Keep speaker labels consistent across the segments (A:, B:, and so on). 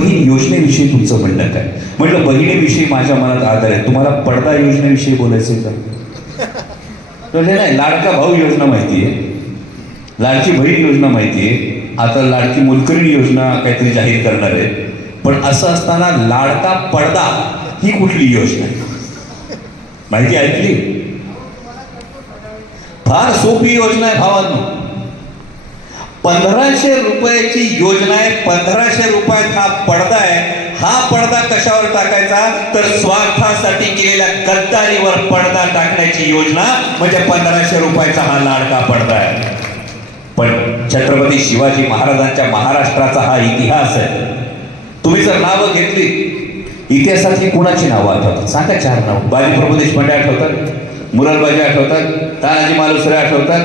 A: बहीण योजनेविषयी तुमचं म्हणणं काय? म्हटलं बहिणीविषयी माझ्या मनात आदर आहे. तुम्हाला पडदा योजनेविषयी बोलायचं का? म्हणजे नाही. लाडका भाऊ योजना माहिती आहे लाडकी बहीण योजना माहिती आहे आता लाडकी मुलकरीण योजना काहीतरी जाहीर करणार आहे. पण असं असताना लाडका पडदा ही कुठली योजना आहे? माहिती ऐकली? फार सोपी योजना आहे भावांनो. पंधराशे रुपयाची योजना आहे. पंधराशे रुपयात हा पडदा आहे. हा पडदा कशावर टाकायचा? तर स्वार्थासाठी केलेल्या गद्दारीवर पडदा टाकण्याची योजना म्हणजे पंधराशे रुपयाचा हा लाडका पडदा आहे. पण छत्रपती शिवाजी महाराजांच्या महाराष्ट्राचा हा इतिहास आहे. तुम्ही जर नावं घेतली इतिहासातली कुणाची नावं आठवतात? सांगा चार नाव. बाजी प्रभू देशपांडे आठवतात मुरलबाजी आठवतात तानाजी मालुसरे आठवतात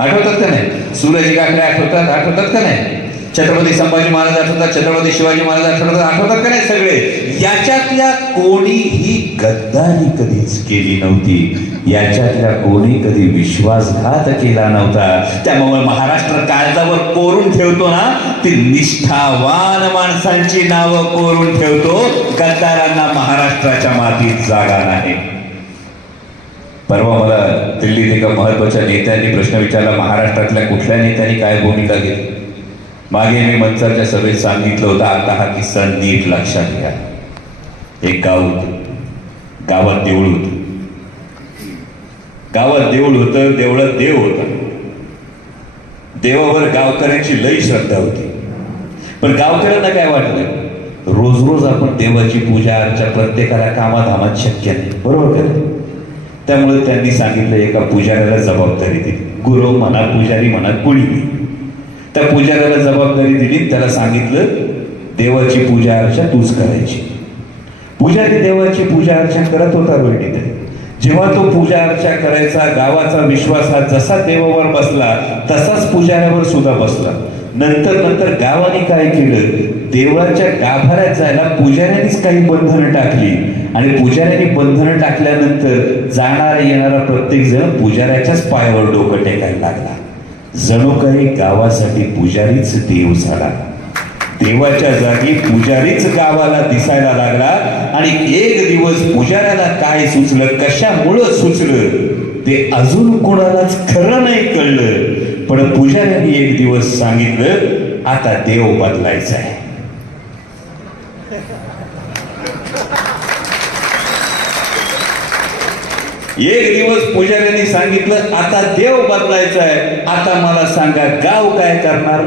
A: आठवतात का नाही? सूरज काकडे आठवतात? आठवतात का नाही? छत्रपती संभाजी महाराज आठवतात? छत्रपती शिवाजी महाराज आठवतात? आठवतात का नाही सगळे? याच्यातल्या कोणीही गद्दारी कधीच केली नव्हती. याच्यातल्या कोणी कधी विश्वासघात केला नव्हता. त्यामुळे महाराष्ट्र काळजावर कोरून ठेवतो ना ती निष्ठावान माणसांची नावं कोरून ठेवतो. गद्दारांना महाराष्ट्राच्या मातीत जागा नाही. परवा मला दिल्लीत एका महत्त्वाच्या नेत्यांनी प्रश्न विचारला महाराष्ट्रातल्या कुठल्या नेत्यांनी काय भूमिका घेतली? मागे मी मंचाच्या सभेत सांगितलं होतं आता हा किस्सा नीट लक्षात घ्या. एक गाव होतं. गावात देऊळ होतं. गावात देऊळ होतं देवळात देव होता. देवावर गावकऱ्यांची लई श्रद्धा होती. पण गावकऱ्यांना काय वाटलं? रोज रोज आपण देवाची पूजा अर्चा प्रत्येकाला कामाधामात शक्य नाही. बरोबर का त्यामुळे त्यांनी सांगितलं एका पुजाऱ्याला जबाबदारी दिली. गुरु म्हणा पुजारी म्हणा कुणी त्या पुजाऱ्याला जबाबदारी दिली त्याला सांगितलं देवाची पूजा अर्चा तूच करायची. पुजारी देवाची पूजा अर्चा करत होता रोहिणी जेव्हा तो पूजा अर्चा करायचा गावाचा विश्वास हा जसा देवावर बसला तसाच पुजाऱ्यावर सुद्धा बसला. नंतर नंतर गावाने काय केलं? देवळाच्या गाभाऱ्यात जायला पुजाऱ्यांनीच काही बंधनं टाकली. आणि पुजाऱ्यांनी बंधनं टाकल्यानंतर जाणारा येणारा प्रत्येक जण पुजाऱ्याच्याच पायावर डोकं टेकायला लागला. जणू काही गावासाठी पुजारीच देव झाला. देवाच्या जागी पुजारीच गावाला दिसायला लागला. आणि एक दिवस पुजाऱ्याला काय सुचलं कशामुळं सुचलं ते अजून कोणालाच खरं नाही कळलं. पण पुजाऱ्यांनी एक दिवस सांगितलं आता देव बदलायचा आहे. एक दिवस पुजाऱ्यांनी सांगितलं आता देव बदलायचा आहे. आता मला सांगा गाव काय करणार?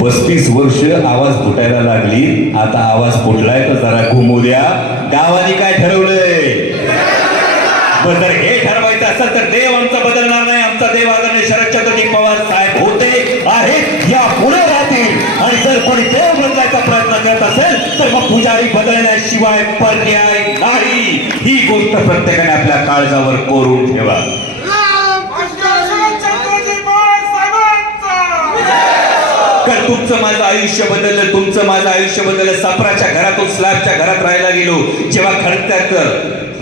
A: पस्तीस वर्ष आवाज फुटायला लागली. आता आवाज फुटलाय तर जरा घुमू द्या. गावाने काय ठरवलंय पण जर हे ठरवायचं असेल तर देव आमचा बदलणार नाही. आमचा देव आदरणीय शरदचंद्रजी पवार साहेब होते आहेत या पुढे राहतील आणि जर कोणी देव बदलायचा प्रयत्न करत असेल तर मग पुजारी बदलण्याशिवाय पर्याय नाही. ही गोष्ट प्रत्येकाने आपल्या काळजावर कोरून ठेवा. तुमचं माझं आयुष्य बदललं तुमचं माझं आयुष्य बदललं. सापराच्या घरातून स्लॅबच्या घरात राहायला गेलो. जेव्हा खडकत्यात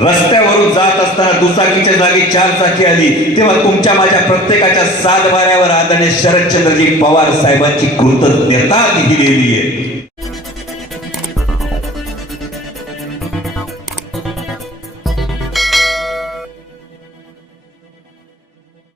A: रस्त्यावरून जात असताना दुचाकीच्या जागी चार चाकी आली. तेव्हा तुमच्या माझ्या प्रत्येकाच्या सात वाऱ्यावर आदरणीय शरदचंद्रजी पवार साहेबांची कृतज्ञता लिहिलेली आहे.